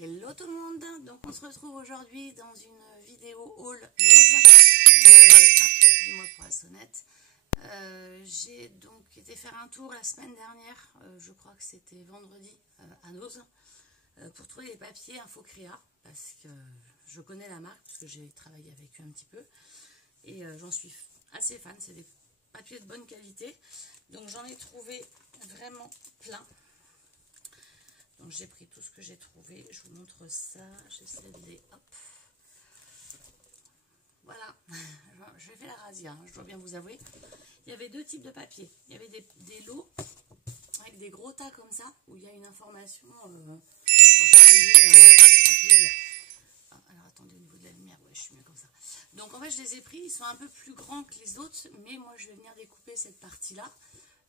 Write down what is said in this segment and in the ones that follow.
Hello tout le monde, donc on se retrouve aujourd'hui dans une vidéo haul Lowe's. Excusez-moi pour la sonnette. J'ai donc été faire un tour la semaine dernière, je crois que c'était vendredi à Lowe's, pour trouver les papiers Infocrea, parce que je connais la marque, parce que j'ai travaillé avec eux un petit peu, et j'en suis assez fan, c'est des papiers de bonne qualité, donc j'en ai trouvé vraiment plein. Donc j'ai pris tout ce que j'ai trouvé, je vous montre ça, j'essaie de les... Hop. Voilà, je fais la razzia, hein, je dois bien vous avouer. Il y avait deux types de papier. Il y avait des lots avec des gros tas comme ça, où il y a une information pour travailler en plaisir. Ah, alors attendez, au niveau de la lumière, ouais, je suis mieux comme ça. Donc en fait je les ai pris, ils sont un peu plus grands que les autres, mais moi je vais venir découper cette partie-là.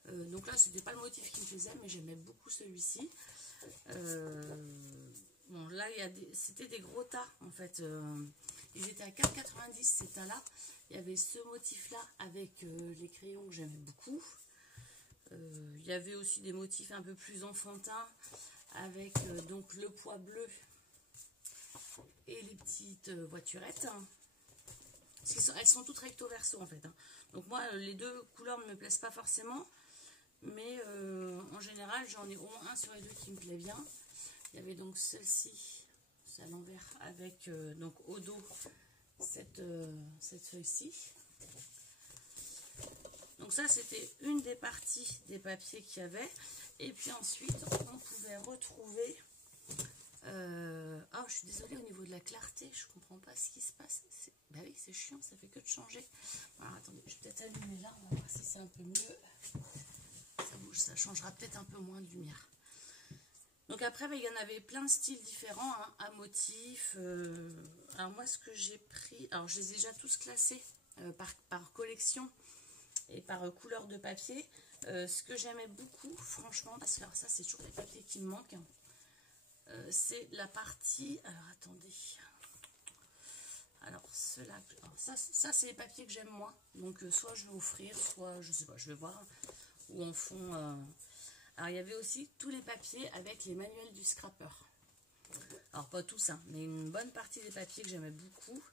Donc là c'était pas le motif qui me plaisait, mais j'aimais beaucoup celui-ci. Bon là c'était des gros tas en fait, ils étaient à 4,90 ces tas là. Il y avait ce motif là avec les crayons que j'aimais beaucoup. Il y avait aussi des motifs un peu plus enfantins avec donc le pois bleu et les petites voiturettes. Elles sont toutes recto verso en fait, hein. Donc moi les deux couleurs ne me plaisent pas forcément, mais en général j'en ai au moins un sur les deux qui me plaît bien. Il y avait donc celle-ci, c'est à l'envers, avec donc au dos cette feuille-ci. Donc ça c'était une des parties des papiers qu'il y avait. Et puis ensuite on pouvait retrouver... Ah, je suis désolée au niveau de la clarté, je comprends pas ce qui se passe. Bah oui, c'est chiant, ça fait que de changer. Alors attendez, je vais peut-être allumer là, on va voir si c'est un peu mieux. Ça bouge, ça changera peut-être un peu moins de lumière. Donc après, il y en avait plein de styles différents, hein, à motifs. Alors moi, ce que j'ai pris, alors je les ai déjà tous classés par collection et par couleur de papier. Ce que j'aimais beaucoup, franchement, parce que alors ça, c'est toujours les papiers qui me manquent. C'est la partie, alors attendez, alors ceux-là, ça c'est les papiers que j'aime moi, donc soit je vais offrir, soit je sais pas, je vais voir, ou en fond. Alors il y avait aussi tous les papiers avec les manuels du scrapper, alors pas tous, hein, mais une bonne partie des papiers que j'aimais beaucoup,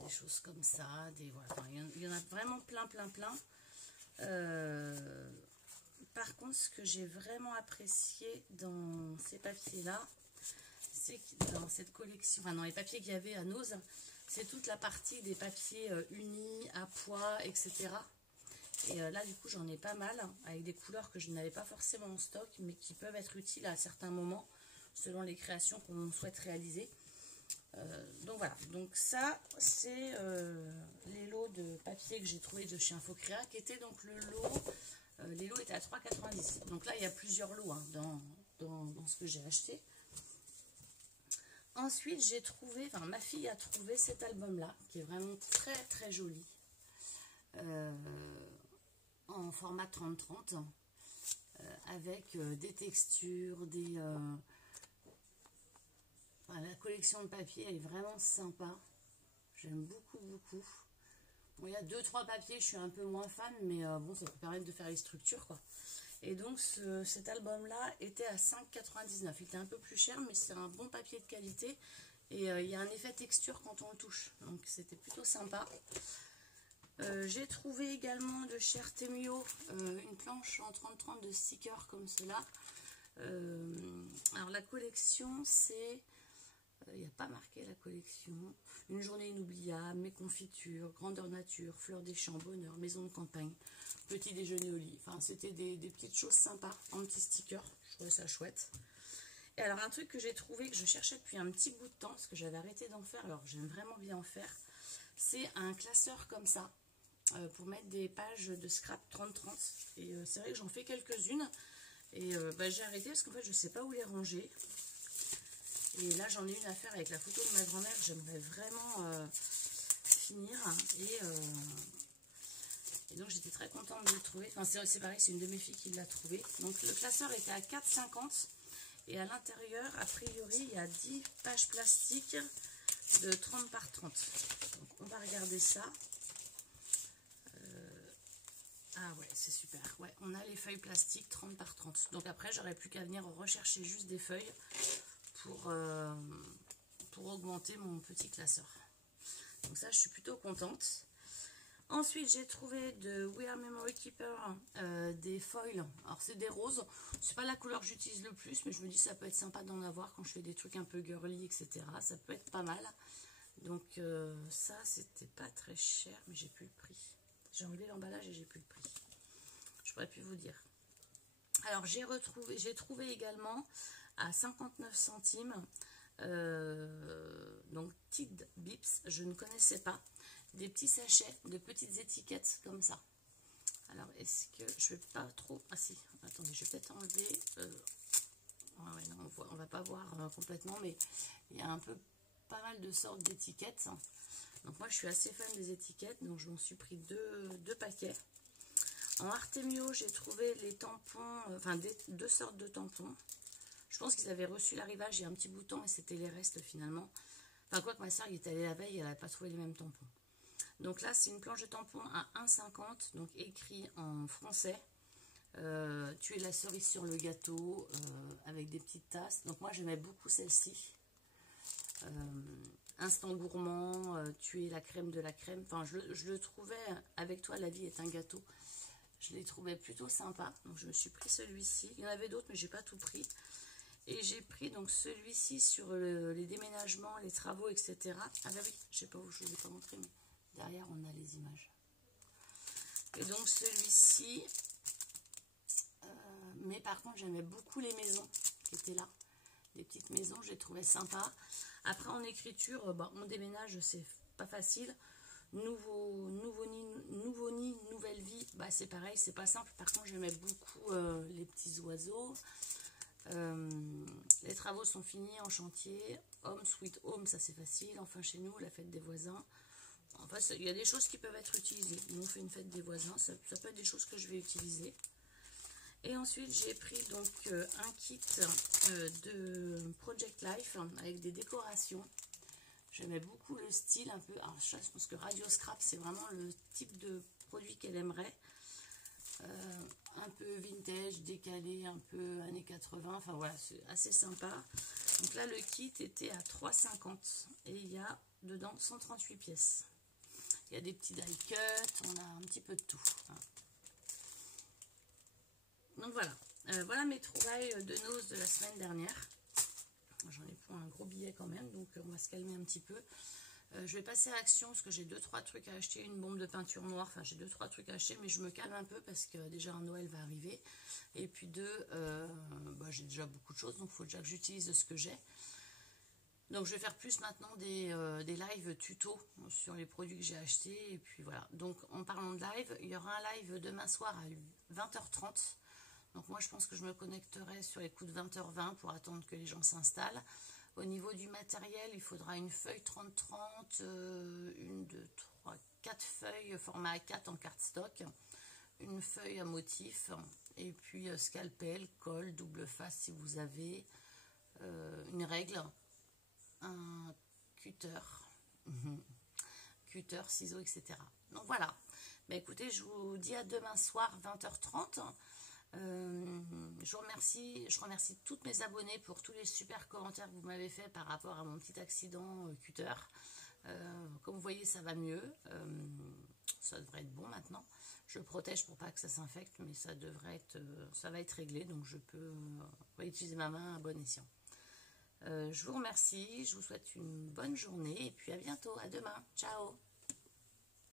des choses comme ça, voilà, enfin, il y en a vraiment plein. Par contre, ce que j'ai vraiment apprécié dans ces papiers-là, c'est que dans cette collection, enfin dans les papiers qu'il y avait à Lowe's, c'est toute la partie des papiers unis, à poids, etc. Et là, du coup, j'en ai pas mal, avec des couleurs que je n'avais pas forcément en stock, mais qui peuvent être utiles à certains moments, selon les créations qu'on souhaite réaliser. Donc voilà, donc ça, c'est les lots de papier que j'ai trouvé de chez Infocrea, qui était donc le lot... les lots étaient à 3,90. Donc là, il y a plusieurs lots, hein, dans ce que j'ai acheté. Ensuite, j'ai trouvé, enfin ma fille a trouvé cet album-là, qui est vraiment très joli, en format 30-30, avec des textures, enfin, la collection de papier, elle est vraiment sympa. J'aime beaucoup. Bon, il y a 2-3 papiers, je suis un peu moins fan, mais bon, ça peut permettre de faire les structures, quoi. Et donc, cet album-là était à 5,99. Il était un peu plus cher, mais c'est un bon papier de qualité. Et il y a un effet texture quand on le touche. Donc, c'était plutôt sympa. J'ai trouvé également de chez Artemio une planche en 30-30 de stickers comme cela. Alors, la collection, c'est... Il n'y a pas marqué la collection. Une journée inoubliable, mes confitures, grandeur nature, fleurs des champs, bonheur, maison de campagne, petit déjeuner au lit. Enfin, c'était des petites choses sympas en petits stickers. Je trouvais ça chouette. Et alors, un truc que j'ai trouvé, que je cherchais depuis un petit bout de temps, parce que j'avais arrêté d'en faire, alors j'aime vraiment bien en faire, c'est un classeur comme ça, pour mettre des pages de scrap 30-30. Et c'est vrai que j'en fais quelques-unes. Et j'ai arrêté parce qu'en fait, je ne sais pas où les ranger. Et là, j'en ai une à faire avec la photo de ma grand-mère. J'aimerais vraiment finir. Et donc, j'étais très contente de le trouver. Enfin, c'est pareil, c'est une de mes filles qui l'a trouvé. Donc, le classeur était à 4,50. Et à l'intérieur, a priori, il y a 10 pages plastiques de 30 par 30. Donc, on va regarder ça. Ah ouais, c'est super. Ouais, on a les feuilles plastiques 30 par 30. Donc après, j'aurais plus qu'à venir rechercher juste des feuilles pour augmenter mon petit classeur. Donc ça, je suis plutôt contente. Ensuite, j'ai trouvé de We Are Memory Keeper des foils. Alors, c'est des roses. C'est pas la couleur que j'utilise le plus, mais je me dis ça peut être sympa d'en avoir quand je fais des trucs un peu girly, etc. Ça peut être pas mal. Donc, ça, c'était pas très cher, mais j'ai plus le prix. J'ai enlevé l'emballage et j'ai plus le prix. Je pourrais plus vous dire. Alors, j'ai trouvé également à 59 centimes, donc Tid Bips, je ne connaissais pas. Des petits sachets de petites étiquettes comme ça. Alors, est-ce que je vais pas trop... Ah si, attendez, je vais peut-être enlever... Ouais, non, on va pas voir complètement, mais il y a un peu pas mal de sortes d'étiquettes. Donc moi, je suis assez fan des étiquettes, donc je m'en suis pris deux paquets. En Artemio, j'ai trouvé les tampons, enfin deux sortes de tampons. Je pense qu'ils avaient reçu l'arrivage il y a un petit bout de temps et c'était les restes finalement. Enfin, quoi que ma soeur, il était allée la veille, elle n'avait pas trouvé les mêmes tampons. Donc là, c'est une planche de tampons à 1,50, donc écrit en français. Tu es la cerise sur le gâteau, avec des petites tasses. Donc moi, j'aimais beaucoup celle-ci. Instant gourmand, tu es la crème de la crème. Enfin, je le trouvais, avec toi, la vie est un gâteau. Je les trouvais plutôt sympa. Donc je me suis pris celui-ci. Il y en avait d'autres, mais j'ai pas tout pris. Et j'ai pris donc celui-ci sur les déménagements, les travaux, etc. Ah bah oui, je sais pas où je ne vous ai pas montré, mais derrière on a les images. Et donc celui-ci, mais par contre j'aimais beaucoup les maisons qui étaient là. Les petites maisons, je les trouvais sympas. Après en écriture, on déménage, c'est pas facile. Nouveau nid, nouvelle vie, c'est pareil, c'est pas simple. Par contre j'aimais beaucoup les petits oiseaux. Les travaux sont finis en chantier. Home sweet home, ça c'est facile. Enfin chez nous, la fête des voisins. Enfin, il y a des choses qui peuvent être utilisées. Nous on fait une fête des voisins, ça peut être des choses que je vais utiliser. Et ensuite j'ai pris donc un kit de Project Life avec des décorations. J'aimais beaucoup le style un peu. Alors je pense que Radio Scrap c'est vraiment le type de produit qu'elle aimerait. Un peu vintage, décalé, un peu années 80, enfin voilà, c'est assez sympa. Donc là, le kit était à 3,50 et il y a dedans 138 pièces. Il y a des petits die cut, on a un petit peu de tout. Donc voilà, voilà mes trouvailles de noces de la semaine dernière. J'en ai pour un gros billet quand même, donc on va se calmer un petit peu. Je vais passer à l'action parce que j'ai 2-3 trucs à acheter, une bombe de peinture noire, enfin j'ai 2-3 trucs à acheter, mais je me calme un peu parce que déjà un Noël va arriver. Et puis j'ai déjà beaucoup de choses, donc il faut déjà que j'utilise ce que j'ai. Donc je vais faire plus maintenant des lives tuto sur les produits que j'ai achetés. Et puis voilà, donc en parlant de live, il y aura un live demain soir à 20h30. Donc moi je pense que je me connecterai sur les coups de 20h20 pour attendre que les gens s'installent. Au niveau du matériel, il faudra une feuille 30-30, 1, 2, 3, 4 feuilles format A4 en cardstock, une feuille à motif, et puis scalpel, colle, double face si vous avez, une règle, un cutter, ciseaux, etc. Donc voilà. Écoutez, je vous dis à demain soir 20h30. Je remercie toutes mes abonnés pour tous les super commentaires que vous m'avez fait par rapport à mon petit accident cutter. Comme vous voyez, ça va mieux. Ça devrait être bon maintenant. Je protège pour pas que ça s'infecte, mais ça va être réglé, donc je peux utiliser ma main à bon escient. Je vous remercie, je vous souhaite une bonne journée et puis à bientôt, à demain. Ciao!